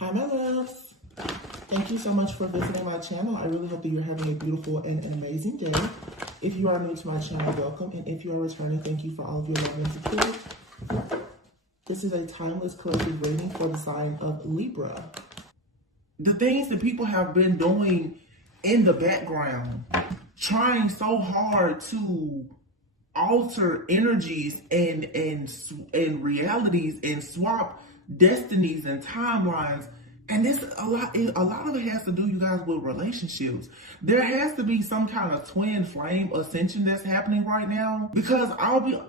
Hi, my loves. Thank you so much for visiting my channel. I really hope that you're having a beautiful and an amazing day. If you are new to my channel, welcome. And if you are returning, thank you for all of your love and support. This is a timeless collective reading for the sign of Libra. The things that people have been doing in the background, trying so hard to alter energies and realities and swap destinies and timelines. And this a lot of it has to do, you guys, with relationships. There has to be some kind of twin flame ascension that's happening right now, because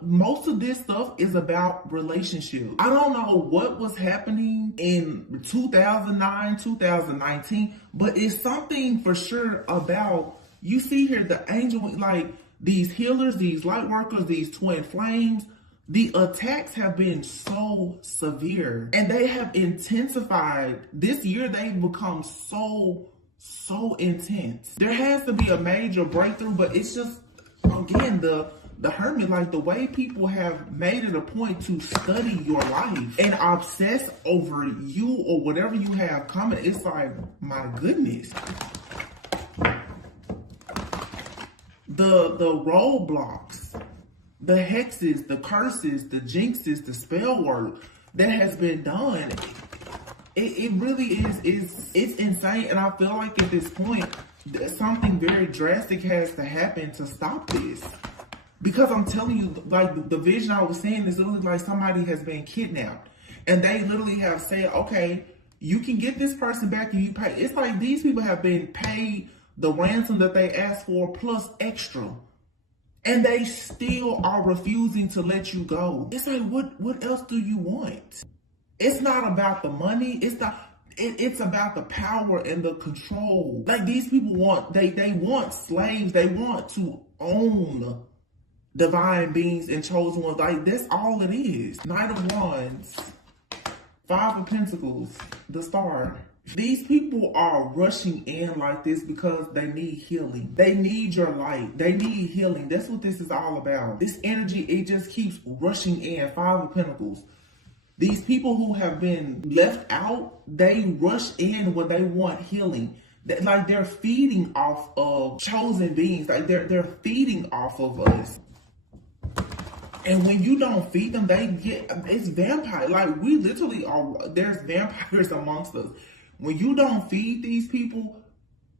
most of this stuff is about relationships. I don't know what was happening in 2009, 2019, but it's something for sure about, you see here the angel, like these healers, these light workers, these twin flames. The attacks have been so severe and they have intensified. This year, they've become so intense. There has to be a major breakthrough, but it's just, again, the hermit, like the way people have made it a point to study your life and obsess over you or whatever you have coming. It's like, my goodness. The roadblocks, the hexes, the curses, the jinxes, the spell work that has been done, it really is, it's insane. And I feel like at this point, something very drastic has to happen to stop this. Because I'm telling you, like the vision I was seeing is literally like somebody has been kidnapped. And they literally have said, okay, you can get this person back and you pay. It's like these people have been paid the ransom that they asked for plus extra. And they still are refusing to let you go. It's like, what else do you want? It's not about the money. It's about the power and the control. Like these people want, they want slaves. They want to own divine beings and chosen ones. Like that's all it is. Knight of Wands, Five of Pentacles, the Star. These people are rushing in like this because they need healing. They need your light. They need healing. That's what this is all about. This energy, it just keeps rushing in. Five of Pentacles. These people who have been left out, they rush in when they want healing. Like they're feeding off of chosen beings. Like they're feeding off of us. And when you don't feed them, they get, it's vampire. Like we literally are, there's vampires amongst us. When you don't feed these people,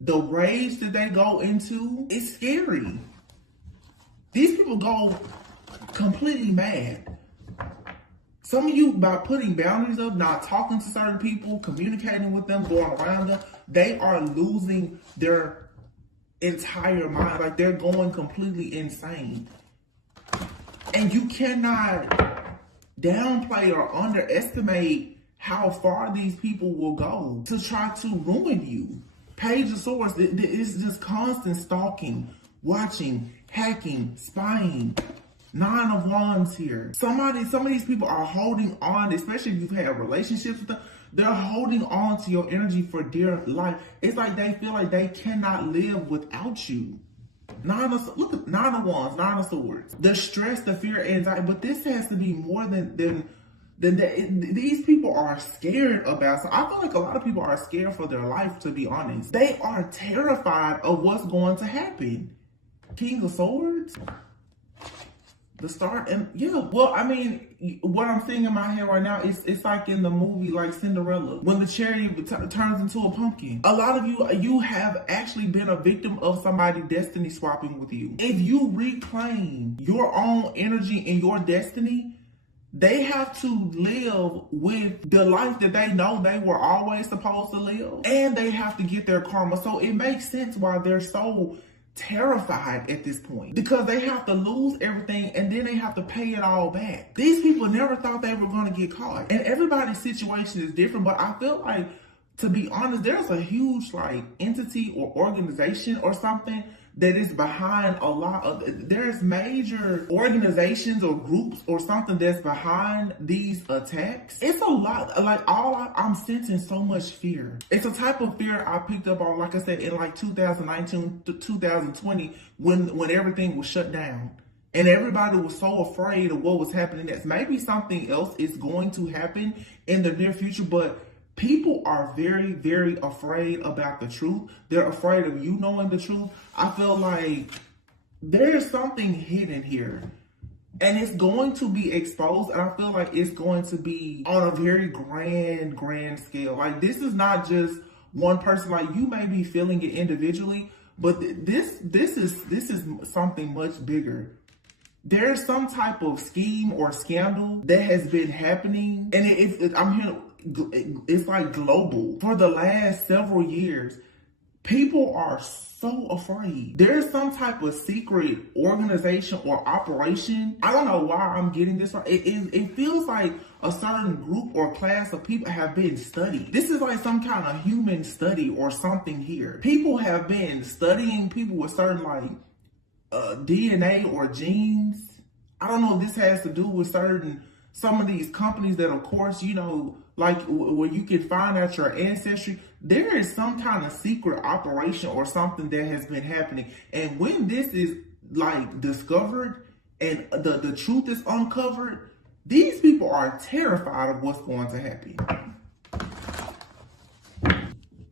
the rage that they go into, it's scary. These people go completely mad. Some of you, by putting boundaries up, not talking to certain people, communicating with them, going around them, they are losing their entire mind. Like they're going completely insane. And you cannot downplay or underestimate how far these people will go to try to ruin you. Page of Swords, it's just constant stalking, watching, hacking, spying. Nine of Wands here. Some of these people are holding on, especially if you've had relationships with them, they're holding on to your energy for dear life. It's like they feel like they cannot live without you. Look at Nine of Wands, Nine of Swords. The stress, the fear, anxiety, but this has to be more than these people are scared about. So I feel like a lot of people are scared for their life, to be honest. They are terrified of what's going to happen. King of Swords, the Star, and yeah, well, I mean, what I'm seeing in my head right now is it's like in the movie, like Cinderella, when the cherry turns into a pumpkin. A lot of you have actually been a victim of somebody destiny swapping with you. If you reclaim your own energy and your destiny, they have to live with the life that they know they were always supposed to live. And they have to get their karma. So it makes sense why they're so terrified at this point. Because they have to lose everything and then they have to pay it all back. These people never thought they were going to get caught. And everybody's situation is different. But I feel like, to be honest, there's a huge like entity or organization or something that is behind a lot of, there's major organizations or groups or something that's behind these attacks. It's a lot, like I'm sensing so much fear. It's a type of fear I picked up on, like I said, in like 2019 to 2020 when everything was shut down. And everybody was so afraid of what was happening next. Maybe something else is going to happen in the near future, but People are very, very afraid about the truth. They're afraid of you knowing the truth. I feel like there's something hidden here. And it's going to be exposed. And I feel like it's going to be on a very grand scale. Like, this is not just one person. Like, you may be feeling it individually, but this is something much bigger. There's some type of scheme or scandal that has been happening, and it's like global. For the last several years, people are so afraid. There's some type of secret organization or operation. I don't know why I'm getting this right. It feels like a certain group or class of people have been studied. This is like some kind of human study or something here. People have been studying people with certain like DNA or genes. I don't know if this has to do with some of these companies that, of course, you know, like where you can find out your ancestry. There is some kind of secret operation or something that has been happening. And when this is like discovered and the truth is uncovered, these people are terrified of what's going to happen.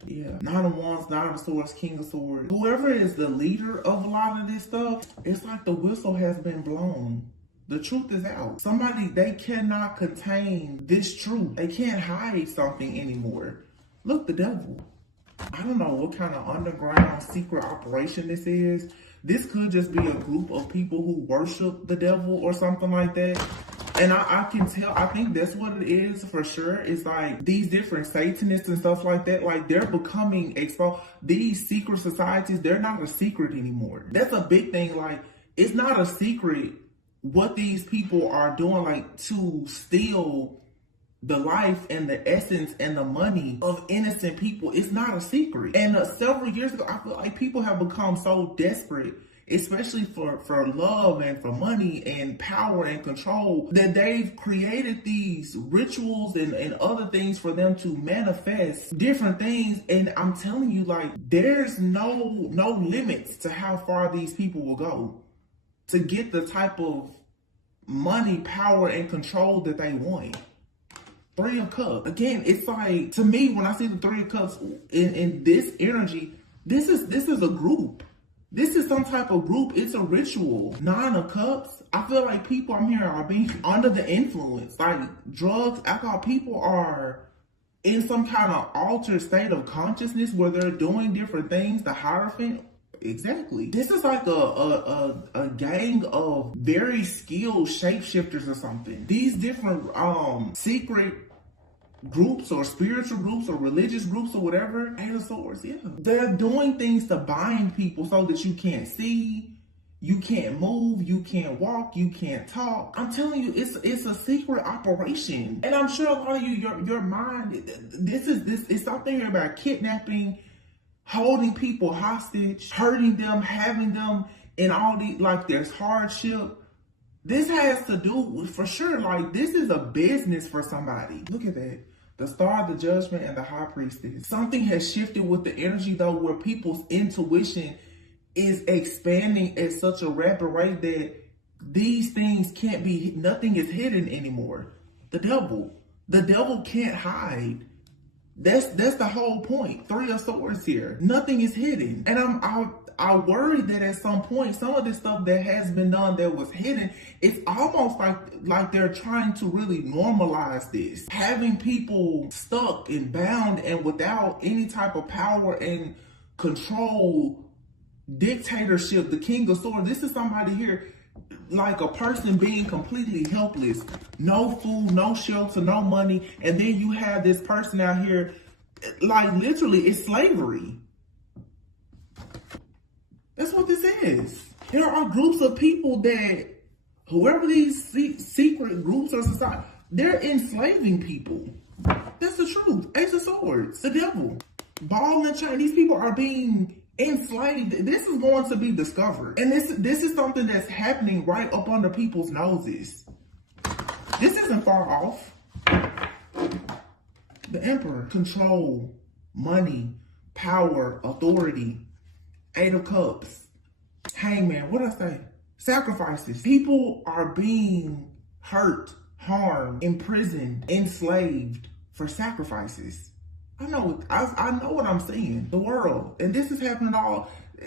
Yeah, Nine of Wands, Nine of Swords, King of Swords. Whoever is the leader of a lot of this stuff, it's like the whistle has been blown. The truth is out. They cannot contain this truth. They can't hide something anymore. Look, the devil. I don't know what kind of underground secret operation this is. This could just be a group of people who worship the devil or something like that. And I can tell, I think that's what it is for sure. It's like these different Satanists and stuff like that, like they're becoming exposed. These secret societies, they're not a secret anymore. That's a big thing. Like, it's not a secret what these people are doing, like to steal the life and the essence and the money of innocent people. It's not a secret. And several years ago, I feel like people have become so desperate, especially for love and for money and power and control, that they've created these rituals and other things for them to manifest different things. And I'm telling you, like, there's no limits to how far these people will go to get the type of money, power, and control that they want. Three of Cups. Again, it's like, to me, when I see the Three of Cups in this energy, this is a group. This is some type of group. It's a ritual. Nine of Cups. I feel like people I'm hearing are being under the influence, like drugs, alcohol. People are in some kind of altered state of consciousness where they're doing different things. The Hierophant. Exactly. This is like a gang of very skilled shapeshifters or something. These different secret groups or spiritual groups or religious groups or whatever. Eight of Swords, yeah. They're doing things to bind people so that you can't see, you can't move, you can't walk, you can't talk. I'm telling you, it's a secret operation. And I'm sure a lot of you, your mind, it's something here about kidnapping, holding people hostage, hurting them, having them in all these, like, there's hardship. This has to do with, for sure, like, this is a business for somebody. Look at that. The Star, the Judgment, and the High Priestess. Something has shifted with the energy, though, where people's intuition is expanding at such a rapid rate that these things can't be, nothing is hidden anymore. The devil can't hide. That's the whole point. Three of Swords here. Nothing is hidden. And I worry that at some point, some of this stuff that has been done that was hidden, it's almost like they're trying to really normalize this. Having people stuck and bound and without any type of power and control, dictatorship, the King of Swords. This is somebody here, like a person being completely helpless, no food, no shelter, no money, and then you have this person out here, like, literally, it's slavery. That's what this is. There are groups of people that, whoever these secret groups or society, they're enslaving people. That's the truth. Ace of Swords, the devil, ball and chain. These people are being enslaved. This is going to be discovered. And this is something that's happening right up under people's noses. This isn't far off. The Emperor, control, money, power, authority. Eight of Cups, Hangman, what did I say? Sacrifices. People are being hurt, harmed, imprisoned, enslaved for sacrifices. I know what I'm seeing. The world. And this is happening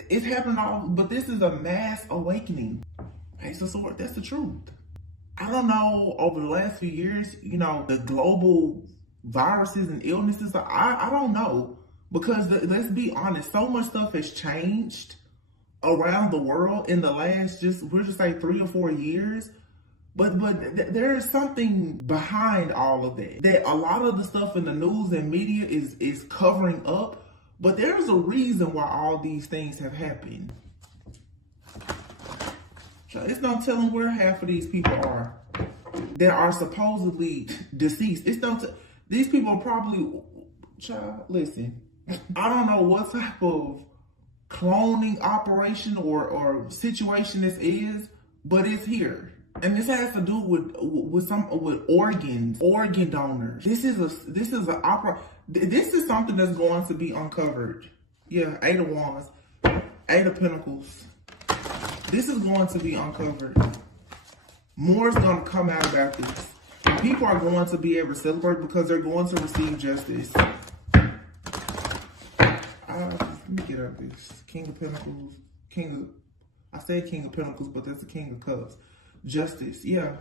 it's happening but this is a mass awakening. Ace of Swords, that's the truth. I don't know, over the last few years, you know, the global viruses and illnesses, I don't know. Because let's be honest, so much stuff has changed around the world in the last we'll just say 3 or 4 years. But there is something behind all of that. That a lot of the stuff in the news and media is covering up. But there's a reason why all these things have happened. It's no telling where half of these people are that are supposedly deceased. These people are probably, child, listen, I don't know what type of cloning operation or situation this is, but it's here. And this has to do with organ donors. This is something that's going to be uncovered. Yeah, 8 of Wands, 8 of Pentacles. This is going to be uncovered. More is going to come out about this. And people are going to be able to celebrate because they're going to receive justice. Let me get out of this. King of Pentacles. I said King of Pentacles, but that's the King of Cups. Justice, yeah.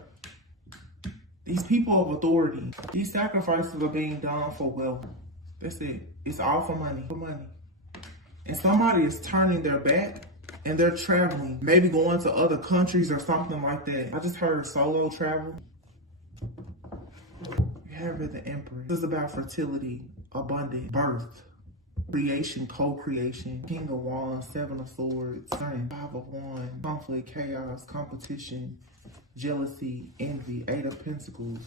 These people of authority, these sacrifices are being done for wealth. That's it. It's all for money. And somebody is turning their back and they're traveling, maybe going to other countries or something like that. I just heard solo travel. You have the Emperor. This is about fertility, abundance, birth, creation, co-creation. King of Wands, 7 of Swords, Sun, 5 of Wands, conflict, chaos, competition, jealousy, envy, 8 of Pentacles.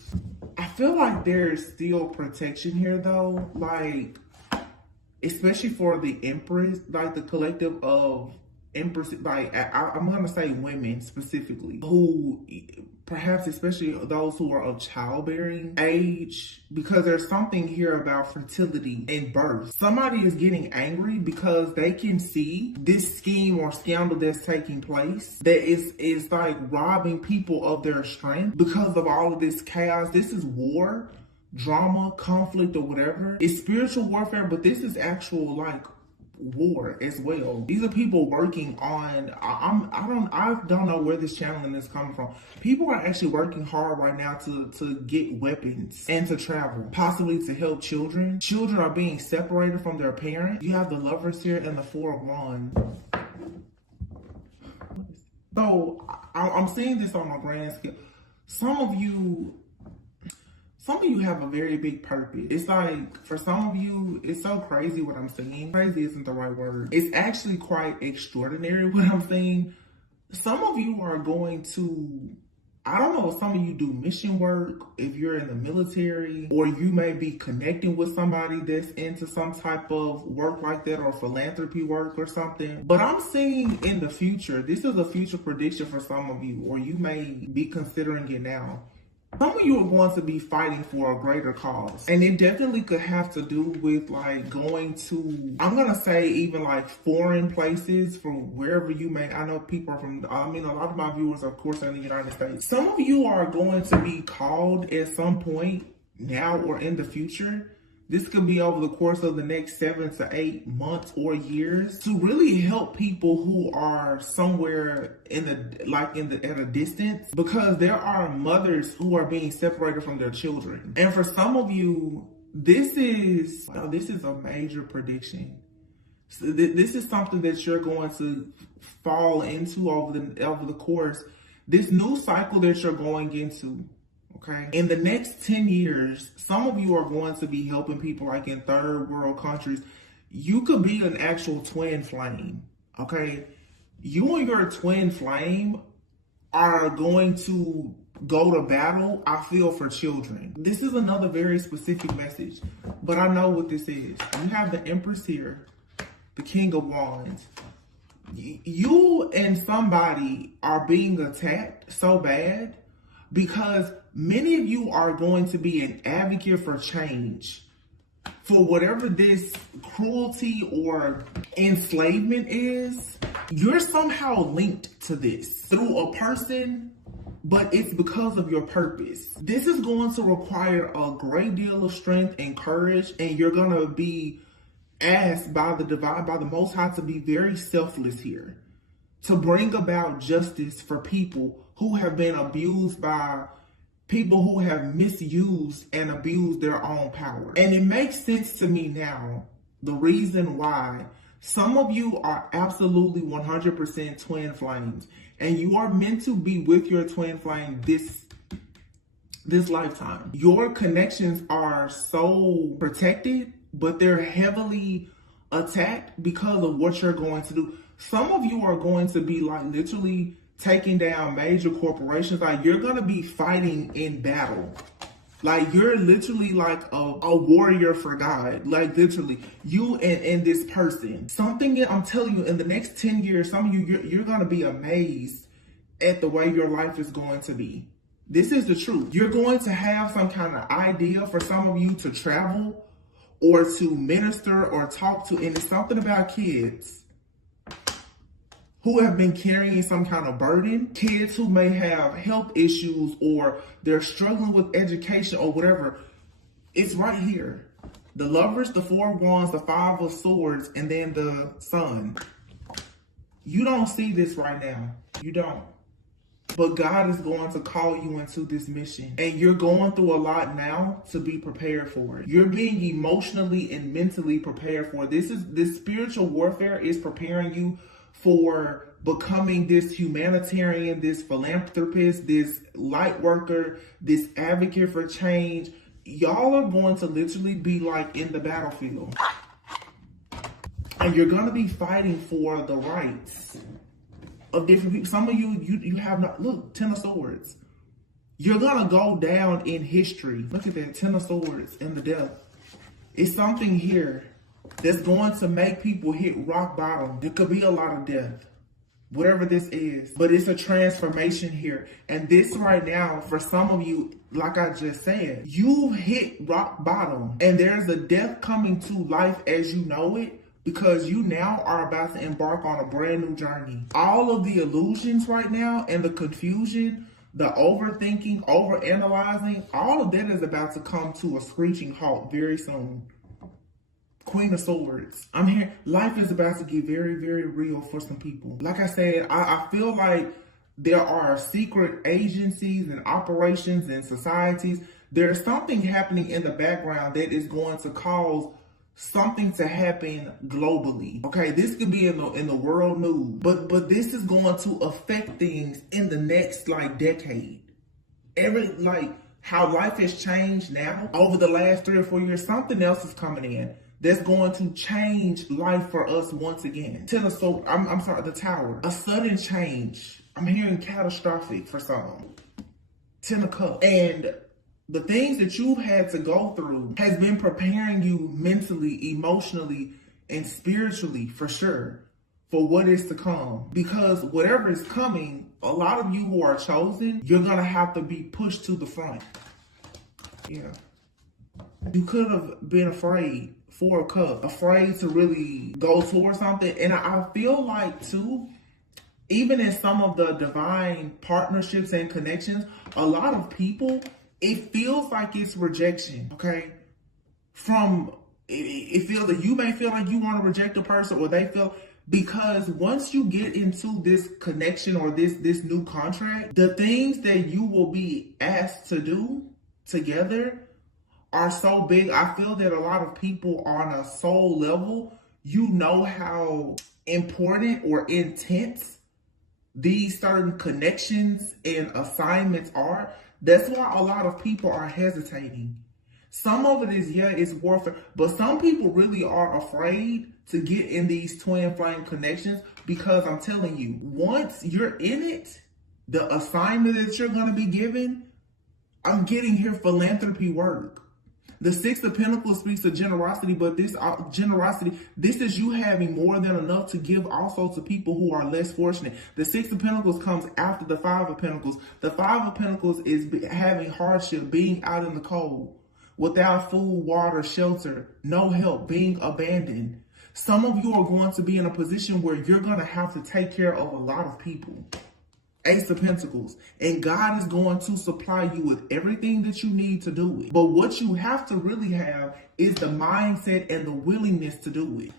I feel like there's still protection here though, like, especially for the Empress, like the collective of Empress, like I'm gonna say women specifically, who perhaps especially those who are of childbearing age, because there's something here about fertility and birth. Somebody is getting angry because they can see this scheme or scandal that's taking place that is like robbing people of their strength because of all of this chaos. This is war, drama, conflict, or whatever. It's spiritual warfare, but this is actual like war as well. These are people working on, I don't know where this channeling is coming from. People are actually working hard right now to get weapons and to travel, possibly to help children. Children are being separated from their parents. You have the Lovers here and the 4 of Wands. So I'm seeing this on a grand scale. Some of you have a very big purpose. It's like, for some of you, it's so crazy what I'm saying. Crazy isn't the right word. It's actually quite extraordinary what I'm saying. Some of you are going to, I don't know if some of you do mission work, if you're in the military, or you may be connecting with somebody that's into some type of work like that, or philanthropy work or something. But I'm seeing in the future, this is a future prediction for some of you, or you may be considering it now. Some of you are going to be fighting for a greater cause. And it definitely could have to do with like going to, I'm going to say even like foreign places from wherever you may, I know people are from, I mean, a lot of my viewers, of course, are in the United States. Some of you are going to be called at some point now or in the future. This could be over the course of the next 7 to 8 months or years to really help people who are somewhere at a distance, because there are mothers who are being separated from their children. And for some of you, this is a major prediction. So this is something that you're going to fall into over the course, this new cycle that you're going into. Okay. In the next 10 years, some of you are going to be helping people like in third world countries. You could be an actual twin flame. Okay. You and your twin flame are going to go to battle, I feel, for children. This is another very specific message, but I know what this is. You have the Empress here, the King of Wands. You and somebody are being attacked so bad because many of you are going to be an advocate for change, for whatever this cruelty or enslavement is. You're somehow linked to this through a person but it's because of your purpose. This is going to require a great deal of strength and courage, and you're going to be asked by the divine, by the Most High, to be very selfless here, to bring about justice for people who have been abused by people who have misused and abused their own power. And it makes sense to me now, the reason why some of you are absolutely 100% twin flames, and you are meant to be with your twin flame this lifetime. Your connections are so protected, but they're heavily attacked because of what you're going to do. Some of you are going to be like literally taking down major corporations. Like, you're going to be fighting in battle. Like, you're literally like a warrior for God. Like, literally, you and this person. Something, I'm telling you, in the next 10 years, some of you, you're going to be amazed at the way your life is going to be. This is the truth. You're going to have some kind of idea for some of you to travel or to minister or talk to. And it's something about kids who have been carrying some kind of burden, kids who may have health issues or they're struggling with education or whatever. It's right here. The Lovers, the Four of Wands, the Five of Swords, and then the Sun. You don't see this right now. You don't. But God is going to call you into this mission. And you're going through a lot now to be prepared for it. You're being emotionally and mentally prepared for it. This spiritual warfare is preparing you for becoming this humanitarian, this philanthropist, this light worker, this advocate for change. Y'all are going to literally be like in the battlefield. And you're going to be fighting for the rights of different people. Some of you have not, look, 10 of Swords. You're going to go down in history. Look at that, 10 of Swords and the Death. It's something here that's going to make people hit rock bottom. There could be a lot of death, whatever this is, but it's a transformation here. And this right now, for some of you, like I just said, you've hit rock bottom and there's a death coming to life as you know it, because you now are about to embark on a brand new journey. All of the illusions right now and the confusion, the overthinking, overanalyzing, all of that is about to come to a screeching halt very soon. Queen of Swords. I'm here. Life is about to get very, very real for some people. Like I said, I feel like there are secret agencies and operations and societies. There's something happening in the background that is going to cause something to happen globally. Okay, this could be in the world news, but this is going to affect things in the next like decade. How life has changed now over the last 3 or 4 years, something else is coming in that's going to change life for us once again. I'm sorry, the Tower. A sudden change. I'm hearing catastrophic for some. 10 of Cups. And the things that you've had to go through has been preparing you mentally, emotionally, and spiritually, for sure, for what is to come. Because whatever is coming, a lot of you who are chosen, you're going to have to be pushed to the front. Yeah. You could have been afraid, 4 of Cups, afraid to really go towards something. And I feel like, too, even in some of the divine partnerships and connections, a lot of people, it feels like it's rejection, okay? It feels that you may feel like you want to reject a person, or they feel, because once you get into this connection or this new contract, the things that you will be asked to do together are so big. I feel that a lot of people on a soul level, you know how important or intense these certain connections and assignments are. That's why a lot of people are hesitating. Some of it is, yeah, it's warfare, but some people really are afraid to get in these twin flame connections, because I'm telling you, once you're in it, the assignment that you're going to be given, I'm getting here philanthropy work. The 6 of Pentacles speaks of generosity, but this generosity, this is you having more than enough to give also to people who are less fortunate. The 6 of Pentacles comes after the 5 of Pentacles. The 5 of Pentacles is having hardship, being out in the cold, without food, water, shelter, no help, being abandoned. Some of you are going to be in a position where you're going to have to take care of a lot of people. Ace of Pentacles. And God is going to supply you with everything that you need to do it. But what you have to really have is the mindset and the willingness to do it.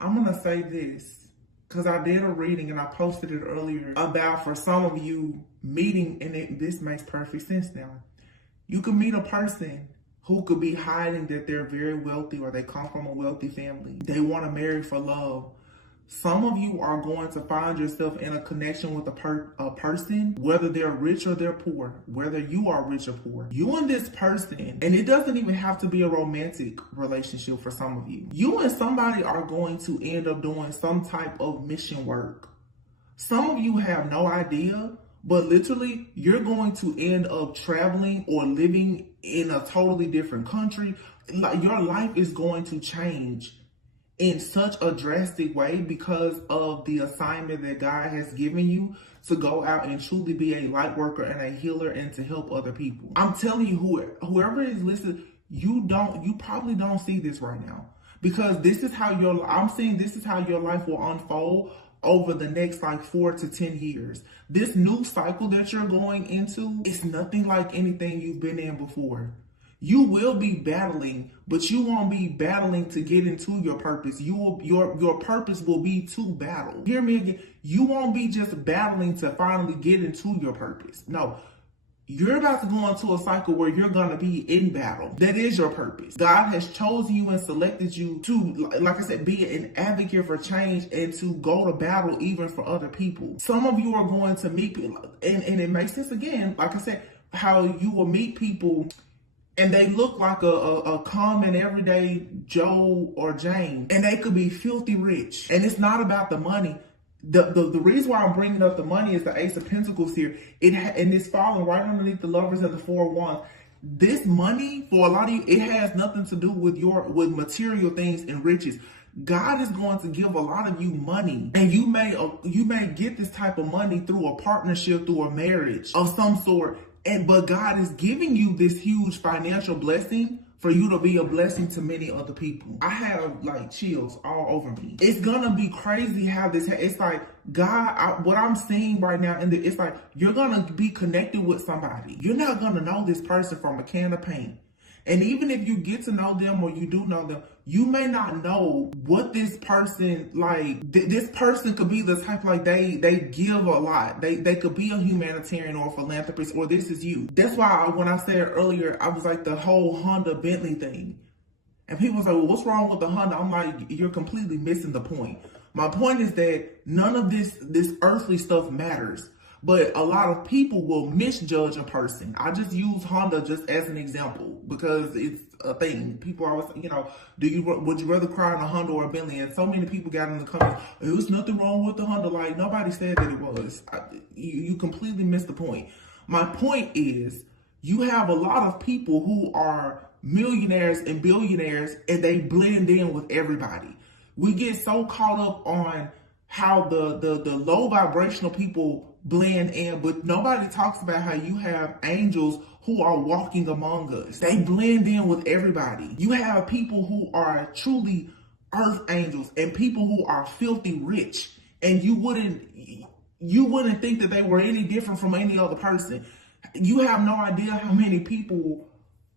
I'm going to say this, because I did a reading and I posted it earlier about, for some of you, meeting, and this makes perfect sense now. You can meet a person who could be hiding that they're very wealthy or they come from a wealthy family. They want to marry for love. Some of you are going to find yourself in a connection with a person, whether they're rich or they're poor, whether you are rich or poor. You and this person, and it doesn't even have to be a romantic relationship for some of you. You and somebody are going to end up doing some type of mission work. Some of you have no idea, but literally you're going to end up traveling or living in a totally different country. Like, your life is going to change in such a drastic way because of the assignment that God has given you to go out and truly be a light worker and a healer and to help other people. I'm telling you, whoever is listening, you probably don't see this right now, because this is how this is how your life will unfold over the next 4 to 10 years. This new cycle that you're going into is nothing like anything you've been in before. You will be battling, but you won't be battling to get into your purpose. Your purpose will be to battle. Hear me again. You won't be just battling to finally get into your purpose. No, you're about to go into a cycle where you're going to be in battle. That is your purpose. God has chosen you and selected you to, like I said, be an advocate for change and to go to battle even for other people. Some of you are going to meet people, and it makes sense again, like I said, how you will meet people and they look like a common everyday Joe or Jane, and they could be filthy rich. And it's not about the money. The reason why I'm bringing up the money is the Ace of Pentacles here. And it's falling right underneath the Lovers and the Four of Wands. This money, for a lot of you, it has nothing to do with material things and riches. God is going to give a lot of you money, and you may get this type of money through a partnership, through a marriage of some sort. But God is giving you this huge financial blessing for you to be a blessing to many other people. I have chills all over me. It's gonna be crazy how it's like God, what I'm seeing right now, it's like you're gonna be connected with somebody. You're not gonna know this person from a can of paint. And even if you get to know them or you do know them, you may not know what this person, this person could be the type, they give a lot. They could be a humanitarian or a philanthropist, or this is you. That's why when I said earlier, I was like the whole Honda Bentley thing. And people say, well, what's wrong with the Honda? I'm like, you're completely missing the point. My point is that none of this earthly stuff matters. But a lot of people will misjudge a person. I just use Honda just as an example because it's a thing. People always, would you rather cry in a Honda or a Bentley? And so many people got in the comments, there's nothing wrong with the Honda. Like, nobody said that it was. You completely missed the point. My point is, you have a lot of people who are millionaires and billionaires, and they blend in with everybody. We get so caught up on how the low vibrational people blend in, but nobody talks about how you have angels who are walking among us. They blend in with everybody. You have people who are truly earth angels and people who are filthy rich, and you wouldn't think that they were any different from any other person. You have no idea how many people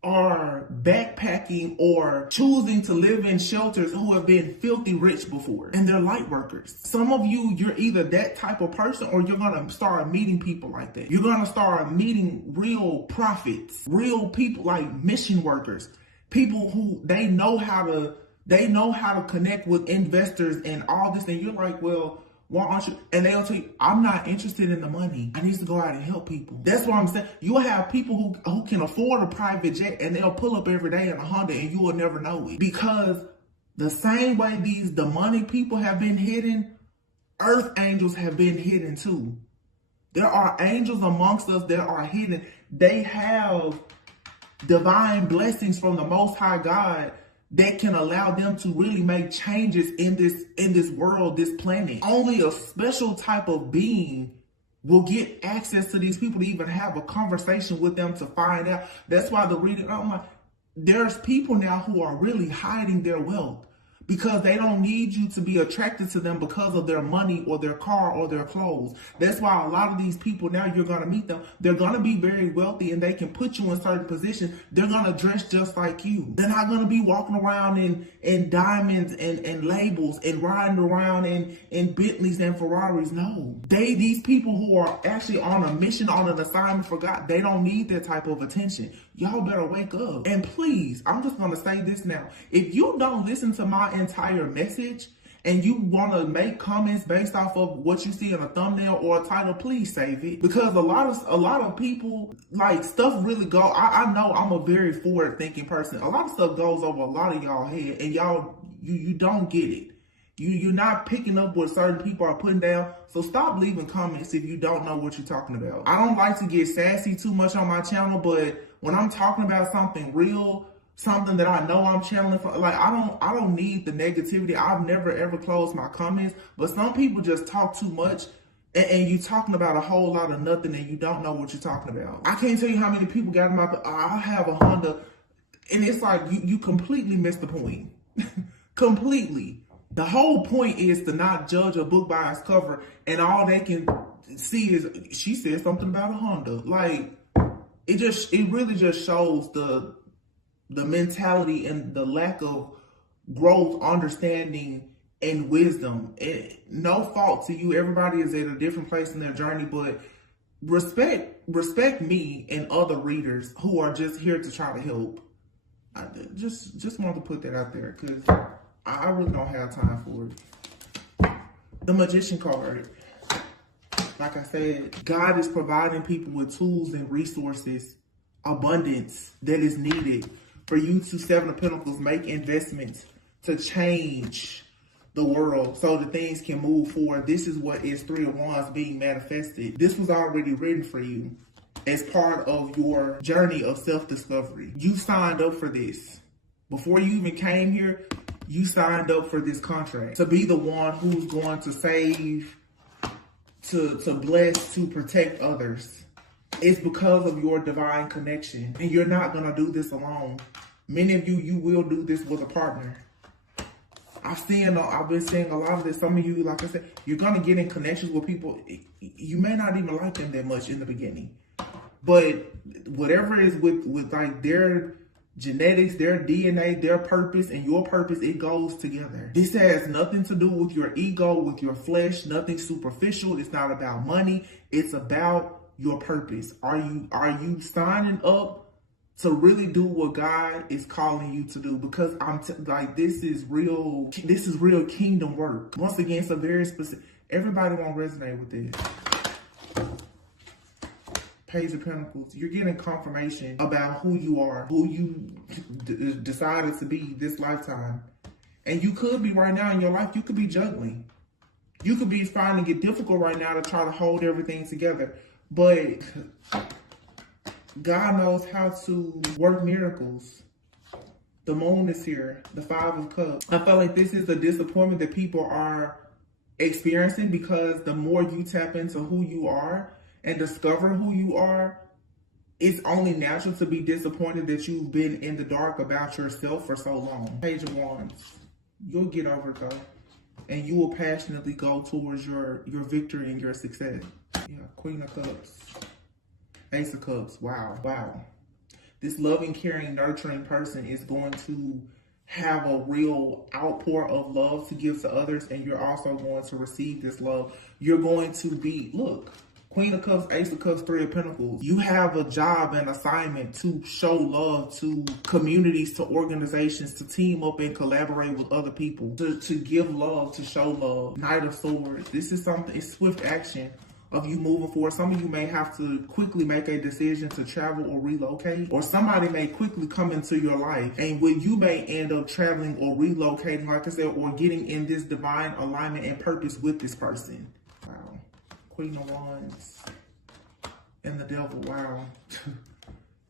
are backpacking or choosing to live in shelters who have been filthy rich before, and they're light workers. Some of you, you're either that type of person or you're going to start meeting people like that. You're going to start meeting real prophets, real people like mission workers, people who they know how to connect with investors and all this. And you're like, well, why aren't you? And they'll tell you, I'm not interested in the money. I need to go out and help people. That's what I'm saying. You'll have people who can afford a private jet, and they'll pull up every day in a Honda, and you will never know it. Because the same way these demonic people have been hidden, earth angels have been hidden too. There are angels amongst us that are hidden. They have divine blessings from the Most High God that can allow them to really make changes in this world, this planet. Only a special type of being will get access to these people to even have a conversation with them to find out. That's why the reading, there's people now who are really hiding their wealth because they don't need you to be attracted to them because of their money or their car or their clothes. That's why a lot of these people, now you're going to meet them, they're going to be very wealthy and they can put you in certain positions. They're going to dress just like you. They're not going to be walking around in diamonds and labels and riding around in Bentleys and Ferraris. No. These people who are actually on a mission, on an assignment for God, they don't need that type of attention. Y'all better wake up. And please, I'm just going to say this now. If you don't listen to my entire message and you want to make comments based off of what you see in a thumbnail or a title, please save it. Because a lot of people, like, stuff really go. I know I'm a very forward thinking person. A lot of stuff goes over a lot of y'all head and y'all, you don't get it. You're not picking up what certain people are putting down. So stop leaving comments if you don't know what you're talking about. I don't like to get sassy too much on my channel, but when I'm talking about something real, something that I know I'm channeling for, like, I don't need the negativity. I've never ever closed my comments, but some people just talk too much and you talking about a whole lot of nothing and you don't know what you're talking about. I can't tell you how many people got them out I have a Honda, and it's like you completely missed the point. Completely. The whole point is to not judge a book by its cover, and all they can see is she said something about a Honda. Like, it really just shows the mentality and the lack of growth, understanding, and wisdom. No fault to you. Everybody is at a different place in their journey, but respect me and other readers who are just here to try to help. I just wanted to put that out there because I really don't have time for it. The Magician card. Like I said, God is providing people with tools and resources, abundance that is needed for you to, Seven of Pentacles, make investments to change the world so that things can move forward. This is what is Three of Wands being manifested. This was already written for you as part of your journey of self-discovery. You signed up for this. Before you even came here, you signed up for this contract to be the one who's going to save, to bless, to protect others. It's because of your divine connection, and you're not going to do this alone. Many of you will do this with a partner. I've been seeing a lot of this. Some of you, like I said, you're going to get in connections with people. You may not even like them that much in the beginning, but whatever is with like their genetics, their DNA, their purpose, and your purpose, it goes together. This has nothing to do with your ego, with your flesh, nothing superficial. It's not about money. It's about your purpose. Are you signing up to really do what God is calling you to do? Because this is real kingdom work. Once again, it's a very specific, everybody won't resonate with this. Page of Pentacles, you're getting confirmation about who you are, who you decided to be this lifetime. And you could be right now in your life, you could be juggling. You could be finding it difficult right now to try to hold everything together. But God knows how to work miracles. The Moon is here, the Five of Cups. I feel like this is a disappointment that people are experiencing because the more you tap into who you are and discover who you are, it's only natural to be disappointed that you've been in the dark about yourself for so long. Page of Wands. You'll get over it though. And you will passionately go towards your victory and your success. Yeah, Queen of Cups. Ace of Cups. Wow. Wow. This loving, caring, nurturing person is going to have a real outpour of love to give to others, and you're also going to receive this love. You're going to be, look, Queen of Cups, Ace of Cups, Three of Pentacles. You have a job and assignment to show love to communities, to organizations, to team up and collaborate with other people, to give love, to show love. Knight of Swords. This is something, it's swift action of you moving forward. Some of you may have to quickly make a decision to travel or relocate, or somebody may quickly come into your life and when you may end up traveling or relocating, like I said, or getting in this divine alignment and purpose with this person. Wow. Queen of Wands and the Devil. Wow.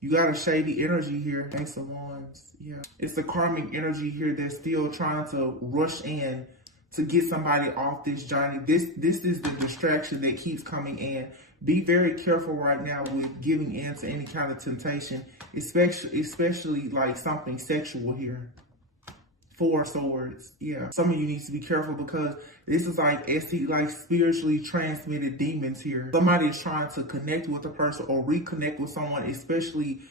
You got a shady energy here. Ace of Wands. Yeah. It's a karmic energy here that's still trying to rush in to get somebody off this journey. This is the distraction that keeps coming in. Be very careful right now with giving in to any kind of temptation, especially like something sexual here. Four of Swords. Yeah. Some of you need to be careful because this is like spiritually transmitted demons here. Somebody is trying to connect with a person or reconnect with someone, especially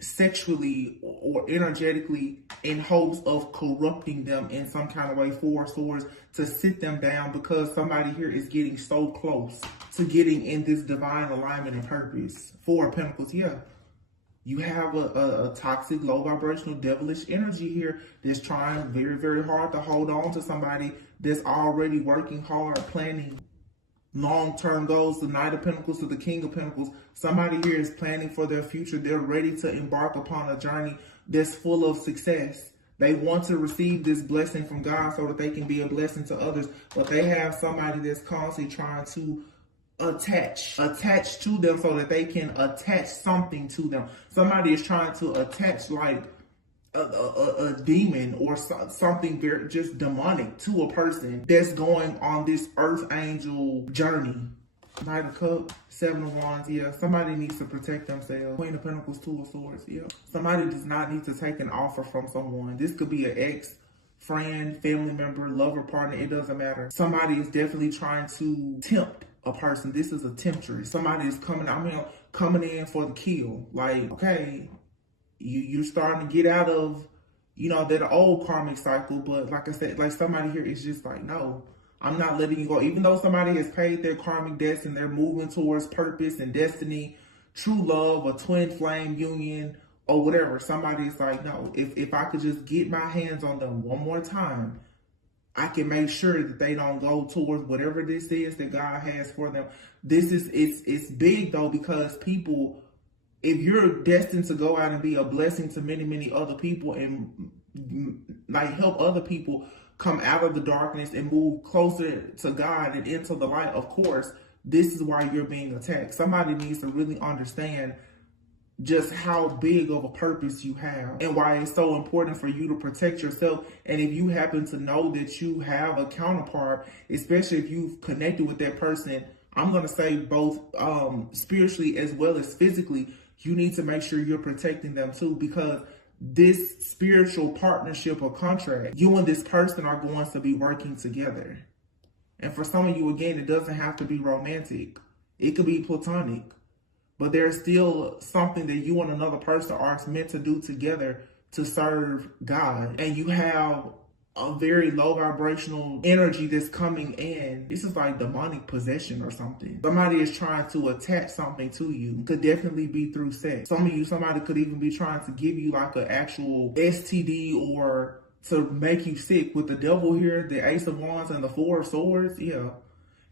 sexually or energetically, in hopes of corrupting them in some kind of way. Four of Swords, to sit them down, because somebody here is getting so close to getting in this divine alignment and purpose. Four of Pentacles. Yeah. You have a toxic, low vibrational, devilish energy here that's trying very, very hard to hold on to somebody that's already working hard, planning long-term goals. The Knight of Pentacles to the King of Pentacles. Somebody here is planning for their future. They're ready to embark upon a journey that's full of success. They want to receive this blessing from God so that they can be a blessing to others. But they have somebody that's constantly trying to attach to them so that they can attach something to them. Somebody is trying to attach like a demon or something very just demonic to a person that's going on this earth angel journey. Knight of Cups, Seven of Wands. Yeah, somebody needs to protect themselves. Queen of Pentacles, Two of Swords. Yeah, somebody does not need to take an offer from someone. This could be an ex, friend, family member, lover, partner. It doesn't matter. Somebody is definitely trying to tempt a person. This is a temptress. Somebody is coming in for the kill. Like, okay, you're starting to get out of, that old karmic cycle. But like I said, like somebody here is just like, no, I'm not letting you go. Even though somebody has paid their karmic debts and they're moving towards purpose and destiny, true love, a twin flame union, or whatever. Somebody's like, no, if I could just get my hands on them one more time, I can make sure that they don't go towards whatever this is that God has for them. It's big though, because people, if you're destined to go out and be a blessing to many, many other people and like help other people come out of the darkness and move closer to God and into the light, of course, this is why you're being attacked. Somebody needs to really understand just how big of a purpose you have and why it's so important for you to protect yourself. And if you happen to know that you have a counterpart, especially if you've connected with that person, I'm going to say both spiritually as well as physically, you need to make sure you're protecting them too, because this spiritual partnership or contract, you and this person are going to be working together. And for some of you, again, it doesn't have to be romantic. It could be platonic. But there's still something that you and another person are meant to do together to serve God. And you have a very low vibrational energy that's coming in. This is like demonic possession or something. Somebody is trying to attach something to you. Could definitely be through sex. Some of you, somebody could even be trying to give you like an actual STD or to make you sick. With the Devil here, the Ace of Wands and the Four of Swords, yeah,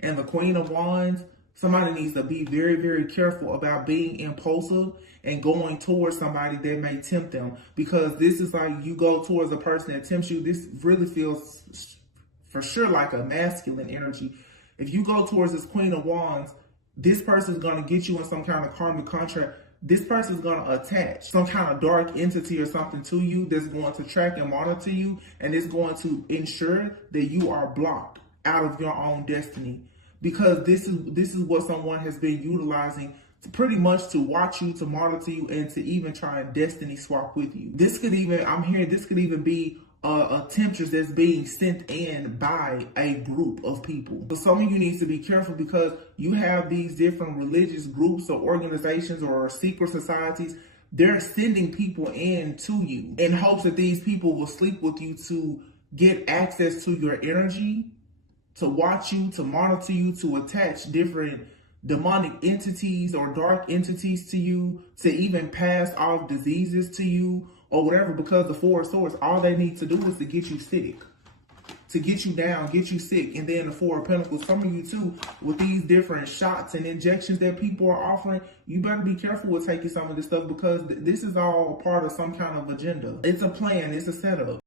and the Queen of Wands. Somebody needs to be very, very careful about being impulsive and going towards somebody that may tempt them. Because this is like you go towards a person that tempts you. This really feels for sure like a masculine energy. If you go towards this Queen of Wands, this person is going to get you in some kind of karmic contract. This person is going to attach some kind of dark entity or something to you that's going to track and monitor you. And it's going to ensure that you are blocked out of your own destiny. Because this is what someone has been utilizing to pretty much to watch you, to monitor you, and to even try and destiny swap with you. This could even, I'm hearing this could even be a temptress that's being sent in by a group of people. So some of you need to be careful, because you have these different religious groups or organizations or secret societies. They're sending people in to you in hopes that these people will sleep with you to get access to your energy, to watch you, to monitor you, to attach different demonic entities or dark entities to you, to even pass off diseases to you or whatever. Because the Four of Swords, all they need to do is to get you sick, to get you down, get you sick. And then the Four of Pentacles, some of you too, with these different shots and injections that people are offering, you better be careful with taking some of this stuff, because this is all part of some kind of agenda. It's a plan, it's a setup.